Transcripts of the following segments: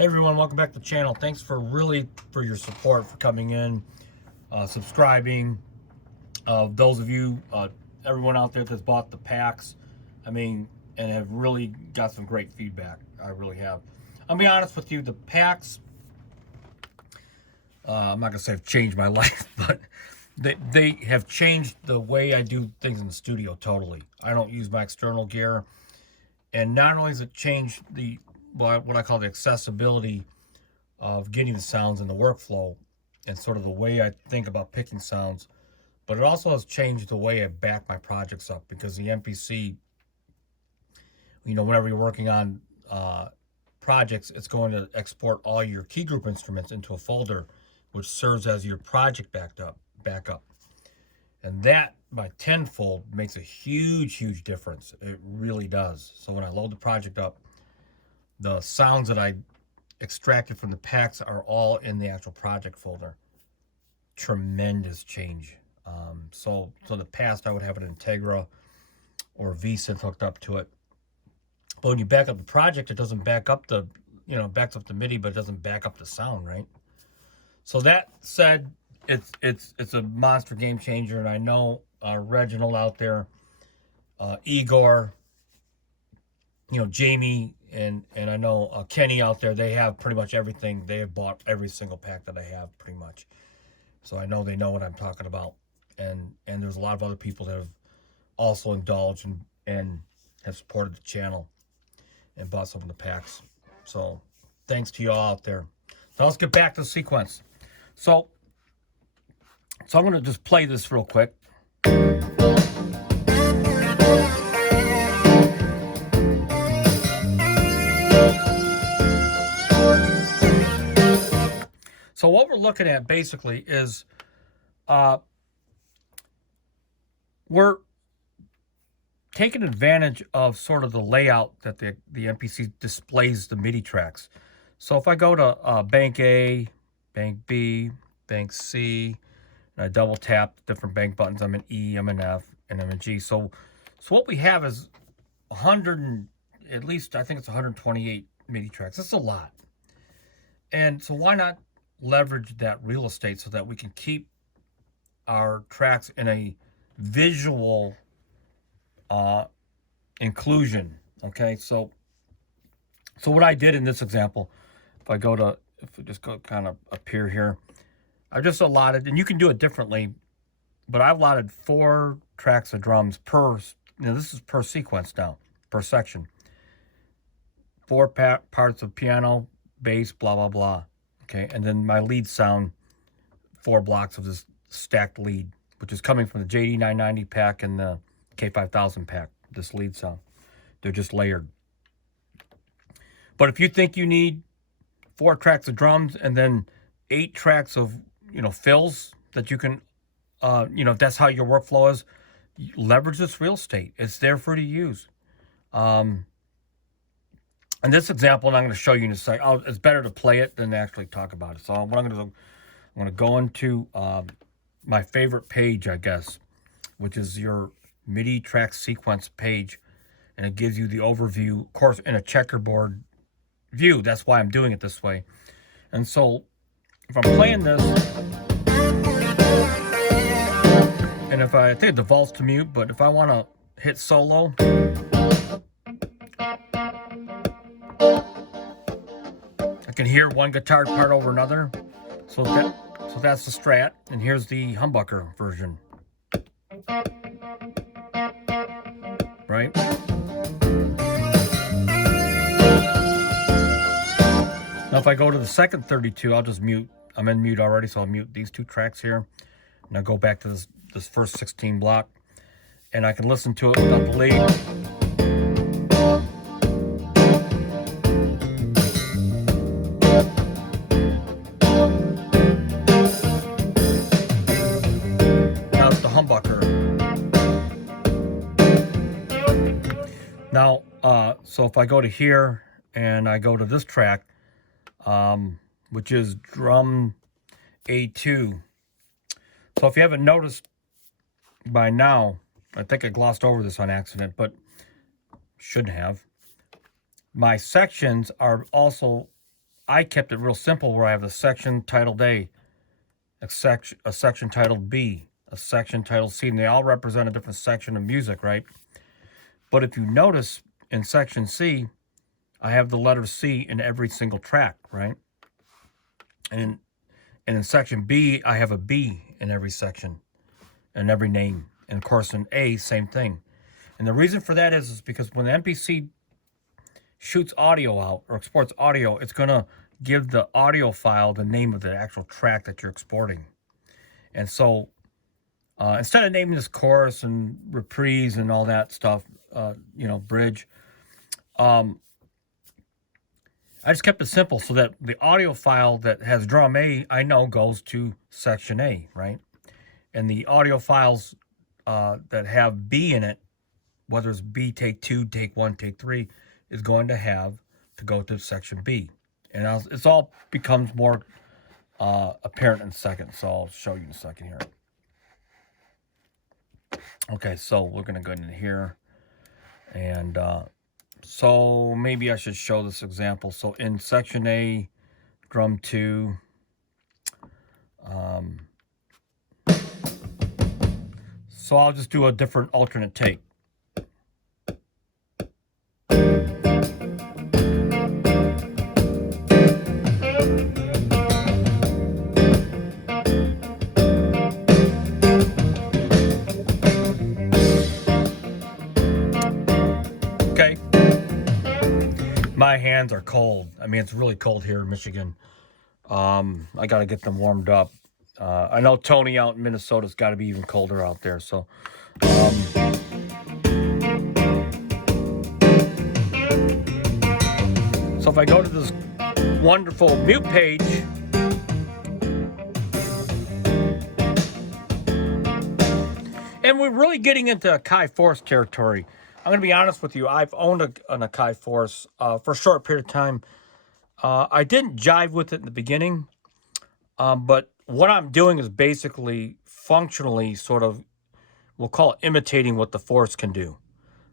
Hey everyone, welcome back to the channel. Thanks for your support, for coming in, subscribing. Those of you, everyone out there that's bought the packs, and have really got some great feedback. I really have. I'll be honest with you, the packs, I'm not gonna say have changed my life, but they have changed the way I do things in the studio totally. I don't use my external gear, and not only has it changed what I call the accessibility of getting the sounds in the workflow and sort of the way I think about picking sounds, but it also has changed the way I back my projects up, because the MPC, whenever you're working on projects, it's going to export all your key group instruments into a folder, which serves as your project backup. And that, by tenfold, makes a huge difference. It really does. So when I load the project up, the sounds that I extracted from the packs are all in the actual project folder. Tremendous change. So in the past, I would have an Integra or a V-Synth hooked up to it. But when you back up the project, it doesn't back up backs up the MIDI, but it doesn't back up the sound, right? So that said, it's a monster game changer, and I know Reginald out there, Igor, Jamie, and I know Kenny out there, they have pretty much everything. They have bought every single pack that I have, pretty much. So I know they know what I'm talking about. And there's a lot of other people that have also indulged and have supported the channel and bought some of the packs. So thanks to you all out there. So let's get back to the sequence. So I'm going to just play this real quick. So what we're looking at basically is we're taking advantage of sort of the layout that the MPC displays the MIDI tracks. So if I go to Bank A, Bank B, Bank C, and I double tap different bank buttons, I'm in E, I'm in F, and I'm in G. So what we have is 100 and at least, I think it's 128 MIDI tracks. That's a lot. And so why not leverage that real estate so that we can keep our tracks in a visual inclusion? Okay, so what I did in this example, if we just go kind of up here, I just allotted, and you can do it differently, but I've allotted 4 tracks of drums per, this is per sequence now, per section. 4 parts of piano, bass, blah, blah, blah. Okay, and then my lead sound, 4 blocks of this stacked lead, which is coming from the JD990 pack and the K5000 pack, this lead sound. They're just layered. But if you think you need 4 tracks of drums and then 8 tracks of, fills that you can, if that's how your workflow is, leverage this real estate. It's there for you to use. In this example, and I'm going to show you in a second, it's better to play it than to actually talk about it. So what I'm going to do, I'm going to go into my favorite page, I guess, which is your MIDI track sequence page, and it gives you the overview, of course, in a checkerboard view. That's why I'm doing it this way. And so if I'm playing this, and if I think it defaults to mute, but if I want to hit solo, I can hear one guitar part over another. So that's the Strat, and here's the humbucker version. Right? Now if I go to the second 32, I'll just mute. I'm in mute already, so I'll mute these 2 tracks here. And I'll go back to this first 16 block, and I can listen to it without the lead. Now, so if I go to here and I go to this track, which is drum A2. So if you haven't noticed by now, I think I glossed over this on accident, but shouldn't have. My sections are also I kept it real simple where I have the section titled A, a section titled B, a section titled C, and they all represent a different section of music, right? But if you notice in section C, I have the letter C in every single track, right? And in section B, I have a B in every section and every name. And of course in A, same thing. And the reason for that is because when the MPC shoots audio out or exports audio, it's going to give the audio file the name of the actual track that you're exporting. And so instead of naming this chorus and reprise and all that stuff, you know, bridge, I just kept it simple so that the audio file that has drum A, I know goes to section A, right? And the audio files that have B in it, whether it's B take 2, take 1, take 3, is going to have to go to section B. And it's all becomes more apparent in a second. So I'll show you in a second here. Okay, so we're going to go into here. And so maybe I should show this example. So in section A, drum 2, so I'll just do a different alternate take. Okay. My hands are cold. I mean, it's really cold here in Michigan. I got to get them warmed up. I know Tony out in Minnesota's got to be even colder out there. So, so if I go to this wonderful mute page, and we're really getting into Akai Force territory. I'm going to be honest with you. I've owned an Akai Force for a short period of time. I didn't jive with it in the beginning, but what I'm doing is basically functionally sort of, we'll call it imitating what the Force can do.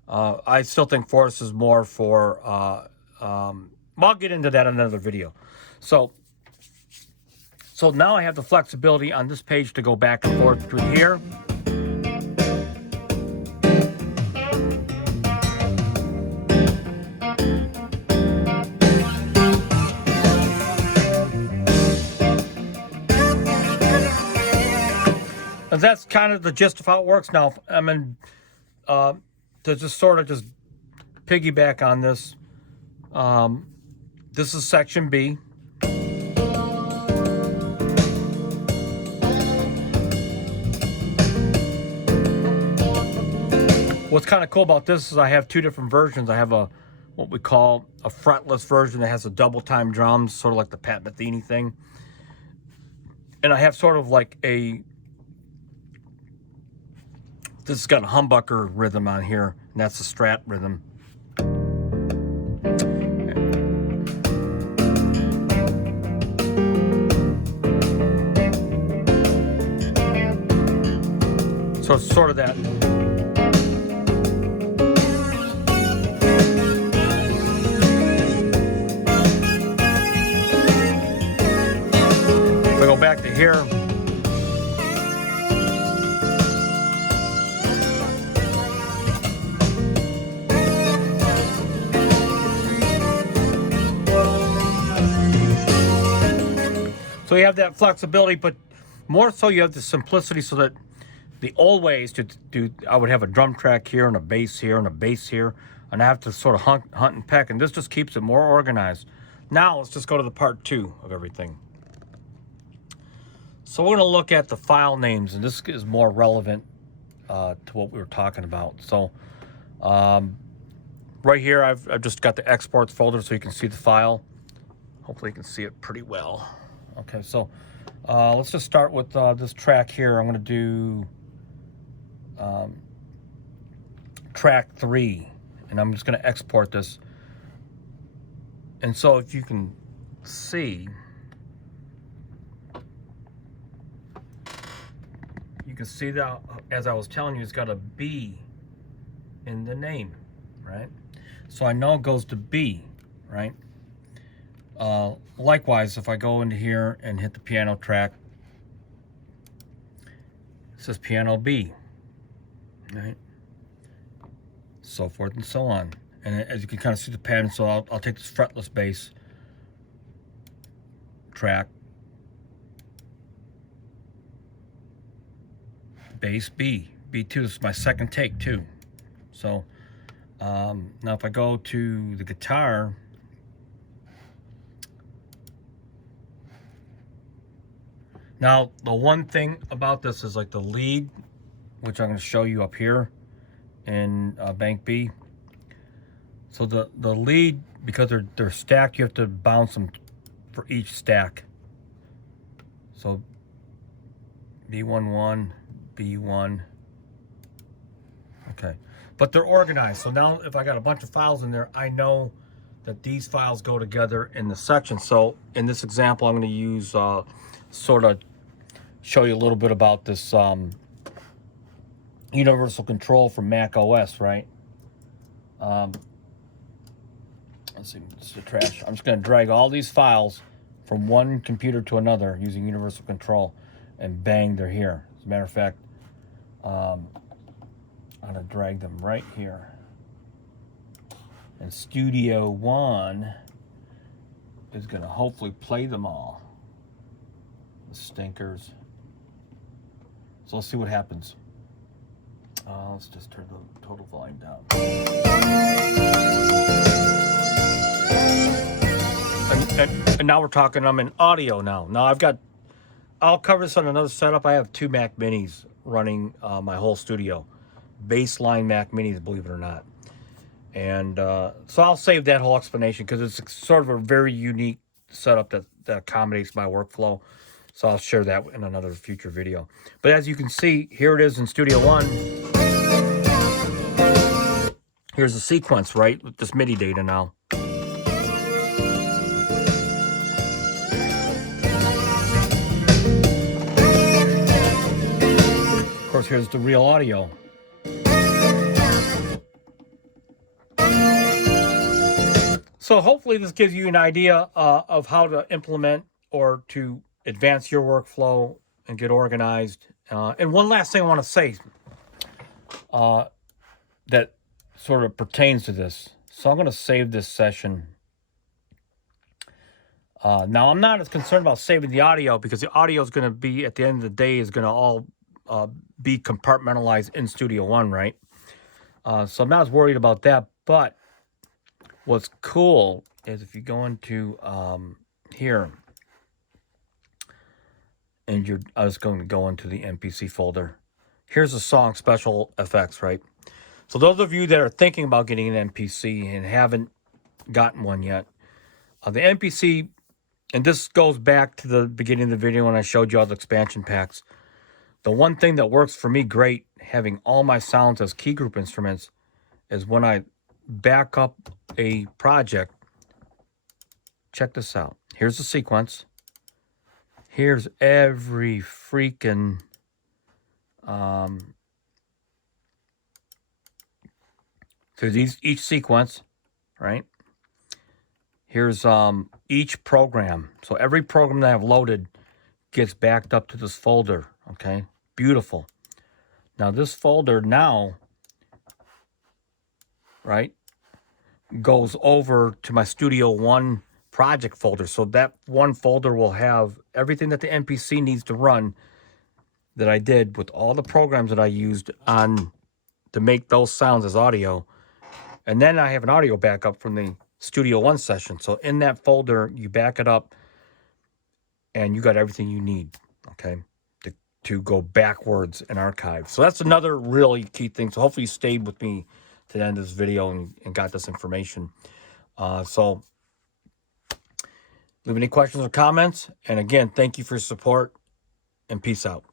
I still think Force is more for, I'll get into that in another video. So now I have the flexibility on this page to go back and forth between here. And that's kind of the gist of how it works. Now, I mean, to just sort of just piggyback on this, this is section B. What's kind of cool about this is I have two different versions. I have what we call a fretless version that has a double time drums, sort of like the Pat Metheny thing. And I have sort of like this has got a humbucker rhythm on here, and that's the Strat rhythm. So it's sort of that. If I go back to here, so you have that flexibility, but more so you have the simplicity, so that the old ways to do, I would have a drum track here and a bass here and a bass here, and I have to sort of hunt and peck, and this just keeps it more organized. Now let's just go to the part 2 of everything. So we're going to look at the file names, and this is more relevant to what we were talking about. So right here, I've just got the exports folder so you can see the file. Hopefully you can see it pretty well. Okay, so let's just start with this track here. I'm going to do track 3, and I'm just going to export this. And so if you can see, you can see that, as I was telling you, it's got a B in the name, right? So I know it goes to B, right? likewise, if I go into here and hit the piano track, it says piano B, right? So forth and so on. And as you can kind of see the pattern, so I'll take this fretless bass track, bass B, B2. This is my second take too. So now if I go to the guitar, now the one thing about this is like the lead, which I'm going to show you up here in Bank B. So the lead, because they're stacked, you have to bounce them for each stack. So B11, B1. Okay, but they're organized. So now if I got a bunch of files in there, I know that these files go together in the section. So in this example, I'm going to use sort of show you a little bit about this universal control from Mac OS, right? Let's see, this is the trash. I'm just going to drag all these files from one computer to another using universal control, and bang, they're here. As a matter of fact, I'm going to drag them right here. And Studio One is going to hopefully play them all. The stinkers. So let's see what happens. Let's just turn the total volume down. And now we're talking, I'm in audio now. Now I'll cover this on another setup. I have 2 Mac Minis running my whole studio. Baseline Mac Minis, believe it or not. And so I'll save that whole explanation because it's sort of a very unique setup that accommodates my workflow. So I'll share that in another future video. But as you can see, here it is in Studio One. Here's the sequence, right? With this MIDI data now. Of course, here's the real audio. So hopefully this gives you an idea of how to implement or to advance your workflow and get organized. And one last thing I want to say that sort of pertains to this. So I'm going to save this session. Now I'm not as concerned about saving the audio because the audio is going to be, at the end of the day, is going to all be compartmentalized in Studio One, right? So I'm not as worried about that. But what's cool is if you go into here, and I was going to go into the MPC folder. Here's the song special effects, right? So those of you that are thinking about getting an MPC and haven't gotten one yet, the MPC, and this goes back to the beginning of the video when I showed you all the expansion packs. The one thing that works for me great, having all my sounds as key group instruments, is when I back up a project. Check this out. Here's the sequence. Here's every freaking so each sequence, right? Here's each program. So every program that I've loaded gets backed up to this folder, okay? Beautiful. Now this folder now, right, goes over to my Studio One project folder. So that one folder will have everything that the MPC needs to run that I did with all the programs that I used on to make those sounds as audio. And then I have an audio backup from the Studio One session. So in that folder, you back it up and you got everything you need, okay, to go backwards and archive. So that's another really key thing. So hopefully you stayed with me to the end of this video and got this information. So leave any questions or comments. And again, thank you for your support and peace out.